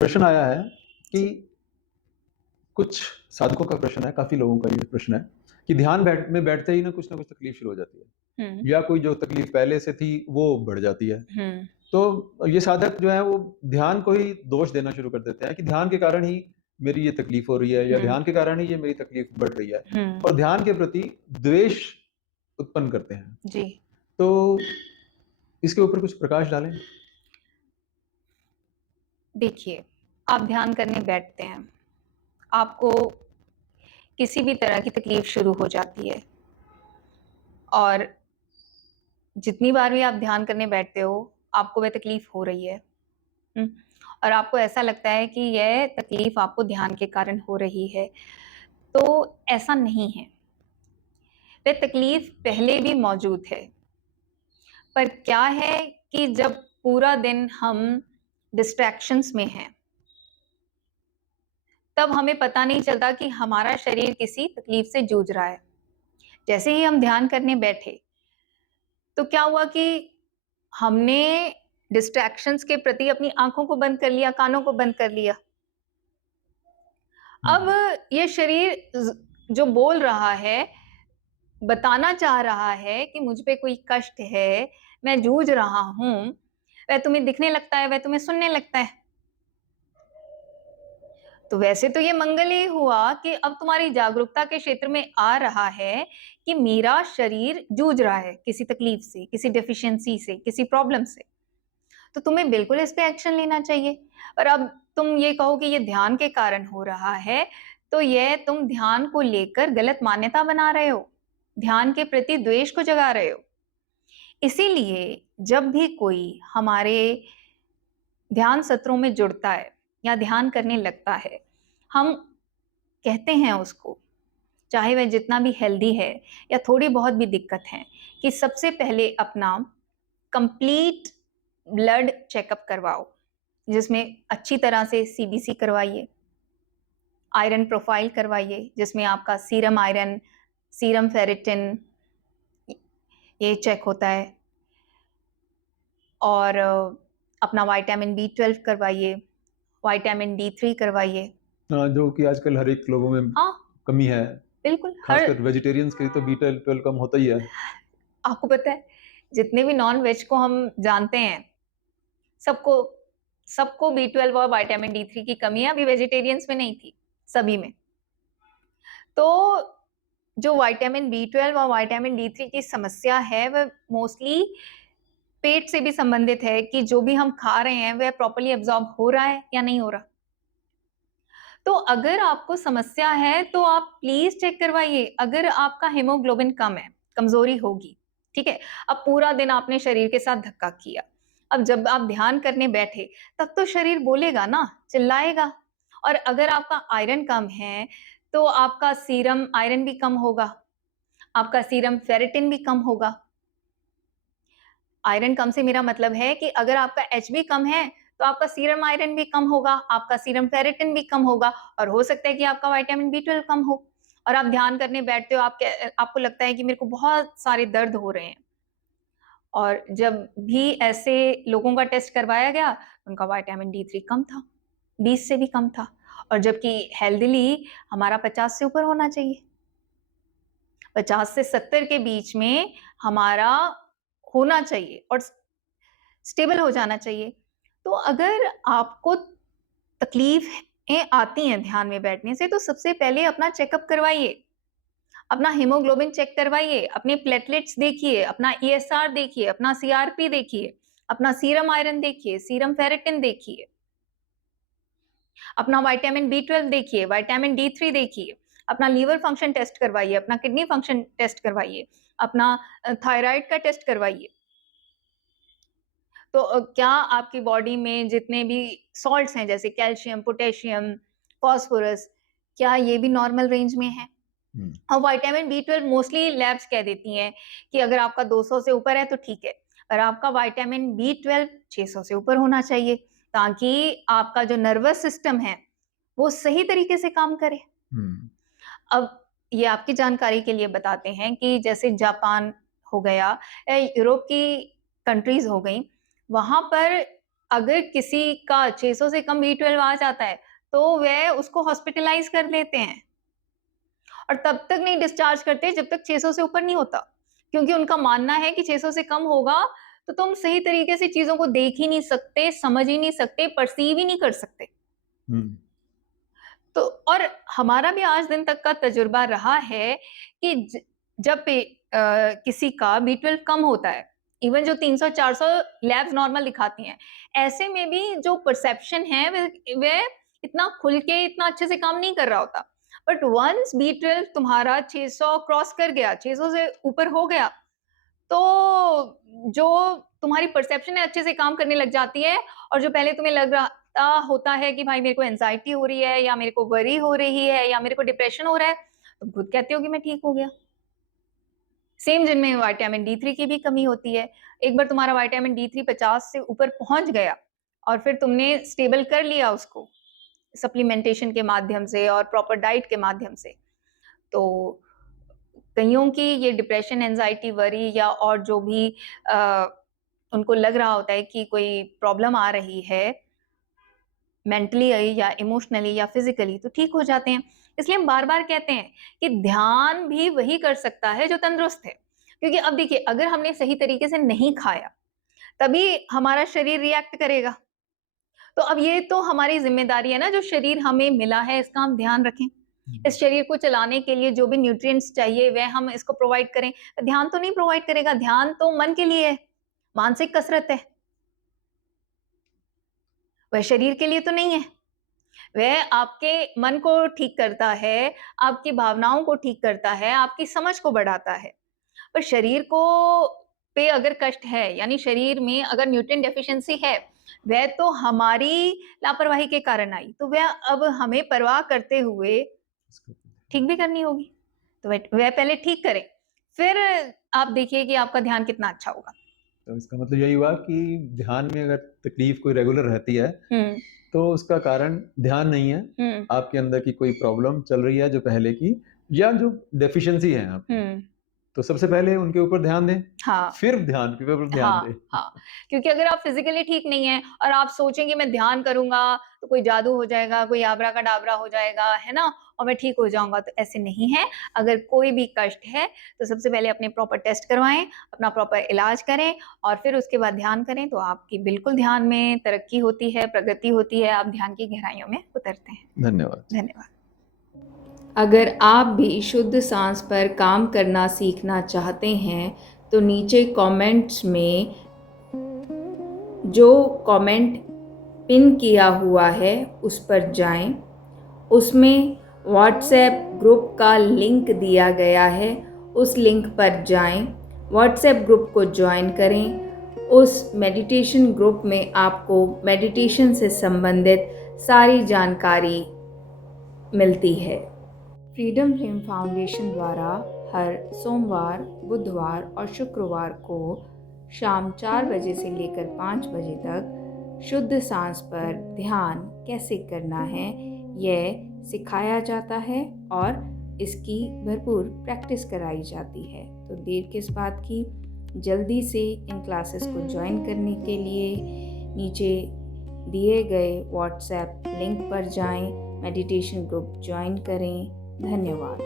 प्रश्न आया है कि कुछ साधकों का प्रश्न है, काफ़ी लोगों का ये प्रश्न है कि ध्यान बैठते ही ना कुछ तकलीफ शुरू हो जाती है हुँ, या कोई जो तकलीफ पहले से थी वो बढ़ जाती है। हुँ, तो ये साधक जो है वो ध्यान को ही दोष देना शुरू कर देते हैं कि ध्यान के कारण ही मेरी ये तकलीफ हो रही है या हुँ, ध्यान के कारण ही ये मेरी तकलीफ बढ़ रही है हुँ, और ध्यान के प्रति द्वेष उत्पन्न करते हैं। जी। तो इसके ऊपर कुछ प्रकाश डालें। देखिए, आप ध्यान करने बैठते हैं, आपको किसी भी तरह की तकलीफ शुरू हो जाती है और जितनी बार भी आप ध्यान करने बैठते हो, आपको वह तकलीफ हो रही है। हुँ, और आपको ऐसा लगता है कि यह तकलीफ आपको ध्यान के कारण हो रही है, तो ऐसा नहीं है। वह तकलीफ पहले भी मौजूद है, पर क्या है कि जब पूरा दिन हम डिस्ट्रैक्शंस में हैं, तब हमें पता नहीं चलता कि हमारा शरीर किसी तकलीफ से जूझ रहा है। जैसे ही हम ध्यान करने बैठे, तो क्या हुआ कि हमने डिस्ट्रैक्शंस के प्रति अपनी आँखों को बंद कर लिया, कानों को बंद कर लिया। अब ये शरीर जो बोल रहा है, बताना चाह रहा है कि मुझ पे कोई कष्ट है, मैं जूझ रहा हूँ, वह तुम्हें दिखने लगता है, वह तुम्हें सुनने लगता है। तो वैसे तो ये मंगल ही हुआ कि अब तुम्हारी जागरूकता के क्षेत्र में आ रहा है कि मेरा शरीर जूझ रहा है किसी तकलीफ से, किसी डेफिशिएंसी से, किसी प्रॉब्लम से। तो तुम्हें बिल्कुल इस पे एक्शन लेना चाहिए। और अब तुम ये कहो कि ये ध्यान के कारण हो रहा है, तो यह तुम ध्यान को लेकर गलत मान्यता बना रहे हो, ध्यान के प्रति द्वेष को जगा रहे हो। इसीलिए जब भी कोई हमारे ध्यान सत्रों में जुड़ता है या ध्यान करने लगता है, हम कहते हैं उसको, चाहे वह जितना भी हेल्दी है या थोड़ी बहुत भी दिक्कत है, कि सबसे पहले अपना कंप्लीट ब्लड चेकअप करवाओ, जिसमें अच्छी तरह से सीबीसी करवाइए, आयरन प्रोफाइल करवाइए, जिसमें आपका सीरम आयरन, सीरम फेरिटिन ये चेक होता है, और अपना विटामिन B12 करवाइए, विटामिन D3 करवाइए। जो कि आजकल हर एक लोगों में हाँ, कमी है, बिल्कुल। खासकर वेजिटेरियंस की तो B12 कम होता ही है। आपको पता है, जितने भी नॉन वेज को हम जानते हैं, सबको सबको B12 और विटामिन D3 की कमी है, अभी वेजिटेरियंस में नहीं थी, सभी में। तो जो विटामिन B12 और विटामिन D3 की समस्या है, वह मोस्टली पेट से भी संबंधित है कि जो भी हम खा रहे हैं वह प्रॉपर्ली एब्जॉर्ब हो रहा है या नहीं हो रहा। तो अगर आपको समस्या है तो आप प्लीज चेक करवाइए। अगर आपका हीमोग्लोबिन कम है, कमजोरी होगी, ठीक है। अब पूरा दिन आपने शरीर के साथ धक्का किया, अब जब आप ध्यान करने बैठे तब तो शरीर बोलेगा ना, चिल्लाएगा। और अगर आपका आयरन कम है तो आपका सीरम आयरन भी कम होगा, आपका सीरम फेरिटिन भी कम होगा। आयरन कम से मेरा मतलब है कि अगर आपका Hb कम है तो आपका सीरम आयरन भी कम होगा, आपका सीरम फेरिटिन भी कम होगा, और हो सकता है कि आपका विटामिन B12 कम हो। और आप ध्यान करने बैठते हो, आपको लगता है कि मेरे को बहुत सारे दर्द हो रहे हैं, और जब भी ऐसे लोगों का टेस्ट करवाया गया, उनका विटामिन D3 कम था, 20 से भी कम था, और जबकि हेल्दीली हमारा 50 से ऊपर होना चाहिए, 50 से 70 के बीच में हमारा होना चाहिए और स्टेबल हो जाना चाहिए। तो अगर आपको तकलीफें आती हैं ध्यान में बैठने से, तो सबसे पहले अपना चेकअप करवाइए, अपना हीमोग्लोबिन चेक करवाइए, अपने प्लेटलेट्स देखिए, अपना ESR देखिए, अपना CRP देखिए, अपना सीरम आयरन देखिए, सीरम फेरिटिन देखिए, अपना विटामिन B12 देखिए, विटामिन D3 देखिए, अपना लीवर फंक्शन टेस्ट करवाइए, अपना किडनी फंक्शन टेस्ट करवाइए, अपना थायराइड का टेस्ट करवाइए। तो क्या आपकी बॉडी में जितने भी सॉल्ट्स हैं, जैसे कैल्शियम, पोटेशियम, फास्फोरस, क्या ये भी नॉर्मल रेंज में है? और विटामिन B12 मोस्टली लैब्स कह देती हैं कि अगर आपका 200 से ऊपर है तो ठीक है, पर आपका विटामिन B12 600 से ऊपर होना चाहिए, ताकि आपका जो नर्वस सिस्टम है वो सही तरीके से काम करे। अब ये आपकी जानकारी के लिए बताते हैं कि जैसे जापान हो गया या यूरोप की कंट्रीज हो गई, वहां पर अगर किसी का 600 से कम B12 आ जाता है, तो वह उसको हॉस्पिटलाइज़ कर देते हैं और तब तक नहीं डिस्चार्ज करते जब तक 600 से ऊपर नहीं होता। क्योंकि उनका मानना है कि 600 से कम होगा, तो तुम सही तरीके से चीज़ों को देख ही नहीं सकते, समझ ही नहीं सकते, पर्सीव ही नहीं कर सकते। हुँ। तो और हमारा भी आज दिन तक का तजुर्बा रहा है कि जब किसी का B12 कम होता है, इवन जो 300-400 लैब्स नॉर्मल दिखाती हैं, ऐसे में भी जो परसेप्शन है वह इतना खुल के इतना अच्छे से काम नहीं कर रहा होता। बट वंस B12 तुम्हारा 600 क्रॉस कर गया, 600 से ऊपर हो गया, तो जो तुम्हारी परसेप्शन है अच्छे से काम करने लग जाती है और जो पहले तुम्हें लग रहा होता है कि भाई मेरे को एंजाइटी हो रही है या मेरे को वरी हो रही है या मेरे को डिप्रेशन हो रहा है, तुम खुद कहते हो कि मैं ठीक हो गया। सेम जिनमें विटामिन D3 की भी कमी होती है। एक बार तुम्हारा विटामिन D3 50 से ऊपर पहुंच गया और फिर तुमने स्टेबल कर लिया उसको सप्लीमेंटेशन के माध्यम से और प्रॉपर डाइट के माध्यम से, तो कईयों की ये डिप्रेशन, एंजाइटी, वरी या और जो भी उनको लग रहा होता है कि कोई प्रॉब्लम आ रही है मेंटली या इमोशनली या फिजिकली, तो ठीक हो जाते हैं। इसलिए हम बार-बार कहते हैं कि ध्यान भी वही कर सकता है जो तंदुरुस्त है। क्योंकि अब देखिए, अगर हमने सही तरीके से नहीं खाया, तभी हमारा शरीर रिएक्ट करेगा। तो अब ये तो हमारी ज़िम्मेदारी है ना, जो शरीर हमें मिला है इसका हम ध्यान रखें। इस शरीर को चलाने के लिए जो भी न्यूट्रिएंट्स चाहिए वह हम इसको प्रोवाइड करें। ध्यान तो नहीं प्रोवाइड करेगा, ध्यान तो मन के लिए है, मानसिक कसरत है। वह शरीर के लिए तो नहीं है। वह आपके मन को ठीक करता है, आपकी भावनाओं को ठीक करता है, आपकी समझ को बढ़ाता है। पर शरीर को पे अगर कष्ट है, यानी शरीर में अगर न्यूट्रिएंट डेफिशिएंसी है, वह तो हमारी लापरवाही के कारण आई, तो वह अब हमें परवाह करते हुए ठीक भी करनी होगी। तो वह पहले ठीक करें, फिर आप देखिए कि आपका ध्यान कितना अच्छा होगा। तो इसका मतलब यही हुआ कि ध्यान में अगर तकलीफ कोई रेगुलर रहती है, हुँ, तो उसका कारण ध्यान नहीं है, हुँ, आपके अंदर की कोई प्रॉब्लम चल रही है जो पहले की या जो डेफिशिएंसी है आपकी। हुँ। तो सबसे पहले उनके ऊपर ध्यान दें, हाँ। फिर ध्यान के ऊपर ध्यान दें। हाँ। क्योंकि अगर आप फिज़िकली ठीक नहीं हैं और आप सोचेंगे मैं ध्यान करूँगा, तो कोई जादू हो जाएगा, कोई आबरा-का-डाबरा हो जाएगा, है ना? और मैं ठीक हो जाऊँगा, तो ऐसे नहीं है। अगर कोई भी कष्ट है, तो सबसे पहले अपने प्रॉपर टेस्ट करवाएँ, अपना प्रॉपर इलाज करें और फिर उसके बाद ध्यान करें, तो आपकी बिल्कुल ध्यान में तरक्की होती है, प्रगति होती है, आप ध्यान की गहराइयों में उतरते हैं। धन्यवाद। धन्यवाद। अगर आप भी शुद्ध सांस पर काम करना सीखना चाहते हैं, तो नीचे कमेंट्स में जो कमेंट पिन किया हुआ है उस पर जाएं। उसमें व्हाट्सएप ग्रुप का लिंक दिया गया है, उस लिंक पर जाएं, व्हाट्सएप ग्रुप को ज्वाइन करें। उस मेडिटेशन ग्रुप में आपको मेडिटेशन से संबंधित सारी जानकारी मिलती है। फ्रीडम फ्लेम फाउंडेशन द्वारा हर सोमवार, बुधवार और शुक्रवार को शाम 4 बजे से लेकर 5 बजे तक शुद्ध सांस पर ध्यान कैसे करना है यह सिखाया जाता है और इसकी भरपूर प्रैक्टिस कराई जाती है। तो देर किस बात की, जल्दी से इन क्लासेस को ज्वाइन करने के लिए नीचे दिए गए व्हाट्सएप लिंक पर जाएं, मेडिटेशन ग्रुप ज्वाइन करें। धन्यवाद।